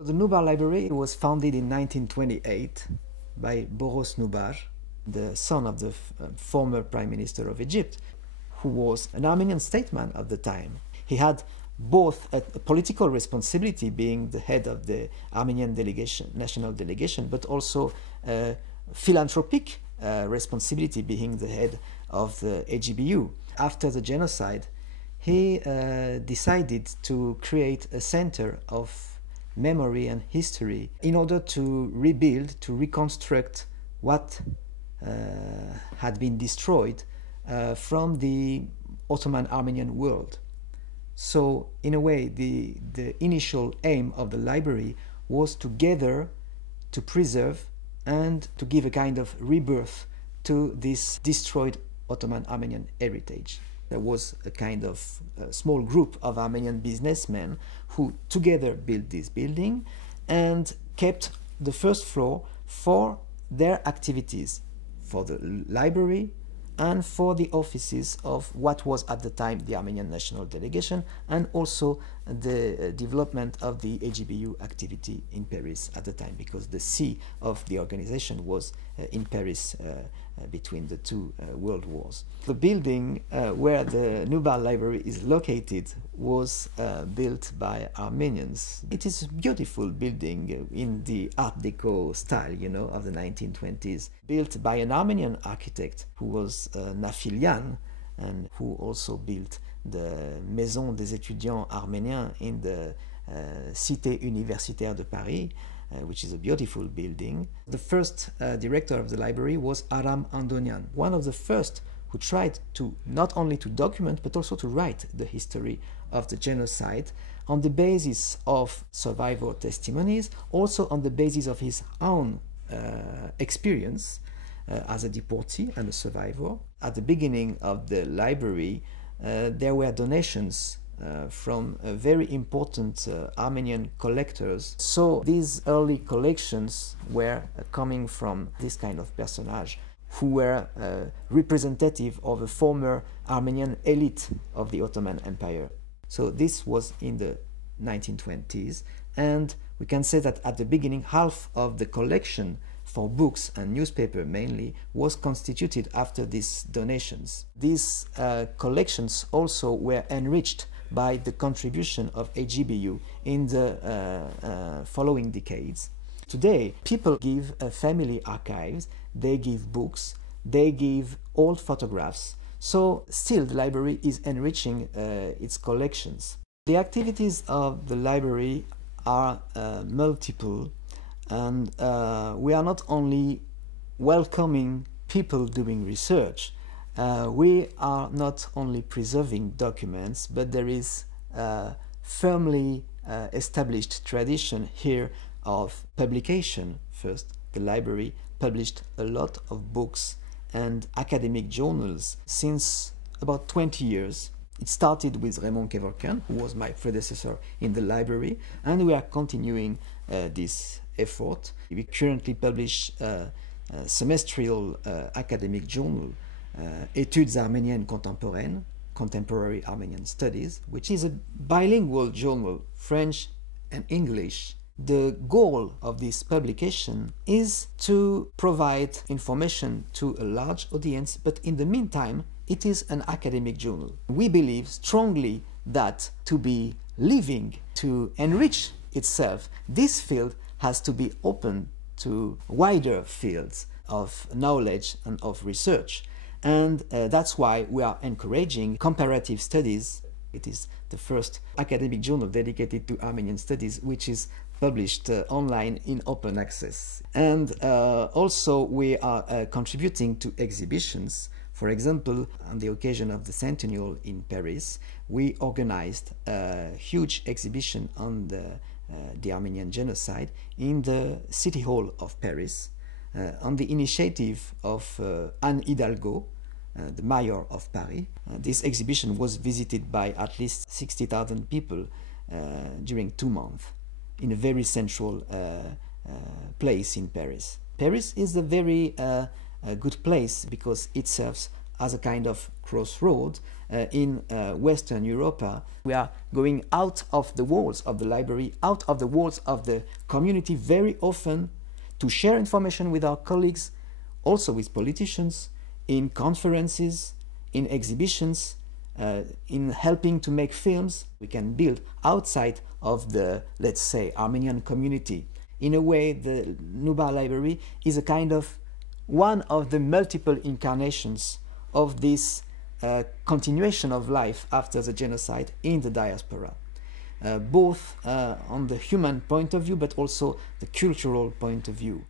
The Noubar Library was founded in 1928 by Boros Noubar, the son of the former Prime Minister of Egypt, who was an Armenian statesman of the time. He had both a political responsibility, being the head of the Armenian delegation, national delegation, but also a philanthropic responsibility, being the head of the AGBU. After the genocide, he decided to create a center of memory and history in order to rebuild, to reconstruct what had been destroyed from the Ottoman Armenian world. So, in a way, the initial aim of the library was to gather, to preserve, and to give a kind of rebirth to this destroyed Ottoman Armenian heritage. There was a kind of small group of Armenian businessmen who together built this building and kept the first floor for their activities, for the library and for the offices of what was at the time the Armenian National Delegation, and also the development of the AGBU activity in Paris at the time, because the seat of the organization was in Paris between the two world wars. The building where the Noubar Library is located was built by Armenians. It is a beautiful building in the Art Deco style, you know, of the 1920s, built by an Armenian architect who was Nafilian, and who also built the Maison des Étudiants Arméniens in the Cité Universitaire de Paris, which is a beautiful building. The first director of the library was Aram Andonian, one of the first who tried to not only to document but also to write the history of the genocide on the basis of survivor testimonies, also on the basis of his own experience as a deportee and a survivor. At the beginning of the library, there were donations from very important Armenian collectors. So these early collections were coming from this kind of personage who were representative of a former Armenian elite of the Ottoman Empire. So this was in the 1920s, and we can say that at the beginning half of the collection for books and newspaper mainly was constituted after these donations. These collections also were enriched by the contribution of AGBU in the following decades. Today, people give family archives, they give books, they give old photographs. So still the library is enriching its collections. The activities of the library are multiple, and we are not only welcoming people doing research, we are not only preserving documents, but there is a firmly established tradition here of publication. First, the library published a lot of books and academic journals since about 20 years. It started with Raymond Kevorkian, who was my predecessor in the library, and we are continuing this effort. We currently publish a semestrial academic journal, Études arméniennes contemporaines, Contemporary Armenian Studies, which is a bilingual journal, French and English. The goal of this publication is to provide information to a large audience, but in the meantime, it is an academic journal. We believe strongly that to be living, to enrich itself, this field has to be open to wider fields of knowledge and of research. And that's why we are encouraging comparative studies. It is the first academic journal dedicated to Armenian studies, which is published online in open access. And also we are contributing to exhibitions. For example, on the occasion of the centennial in Paris, we organized a huge exhibition on the Armenian genocide in the City Hall of Paris, on the initiative of Anne Hidalgo, the mayor of Paris. This exhibition was visited by at least 60,000 people during 2 months in a very central place in Paris. Paris is a very good place because it serves as a kind of crossroad in Western Europe. We are going out of the walls of the library, out of the walls of the community very often to share information with our colleagues, also with politicians, in conferences, in exhibitions, in helping to make films. We can build outside of the, let's say, Armenian community. In a way, the Nubar Library is a kind of one of the multiple incarnations of this continuation of life after the genocide in the diaspora, both on the human point of view, but also the cultural point of view.